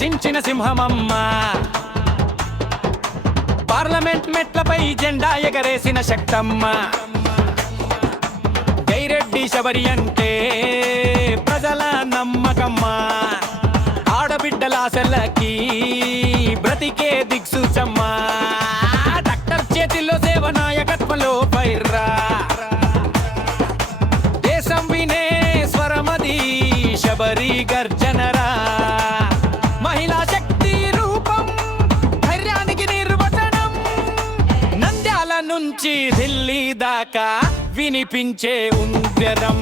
గర్జించిన సింహమమ్మ. Parliament మెట్లపై జెండా ఎగరేసిన శక్తమ్మ. గైరెడ్డి శబరి అంటే ప్రజల నమ్మకమ్మా. ఆడబిడ్డల ఆశలకి బ్రతికే దిక్సూచమ్మా. డాక్టర్ చేతిలో సేవ, నాయకత్వంలో పైర్రా. దేశం వినే స్వరమది శబరి గర్జనరా. మహిళా శక్తి రూపం, ధైర్యానికి నిర్వచనం. నంద్యాల నుంచి ఢిల్లీ దాకా వినిపించే ఉంద్యరం.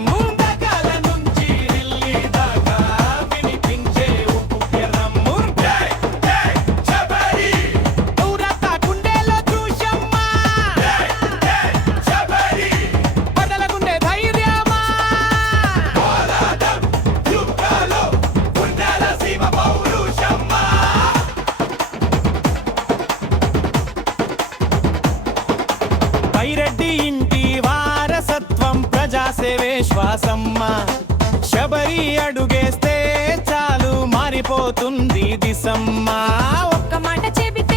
రెడ్డి ఇంటి వారసత్వం, ప్రజాసేవే శ్వాసమ్మ. శబరి అడుగేస్తే చాలు మారిపోతుంది దిశమ్మ. ఒక్క మాట చెబితే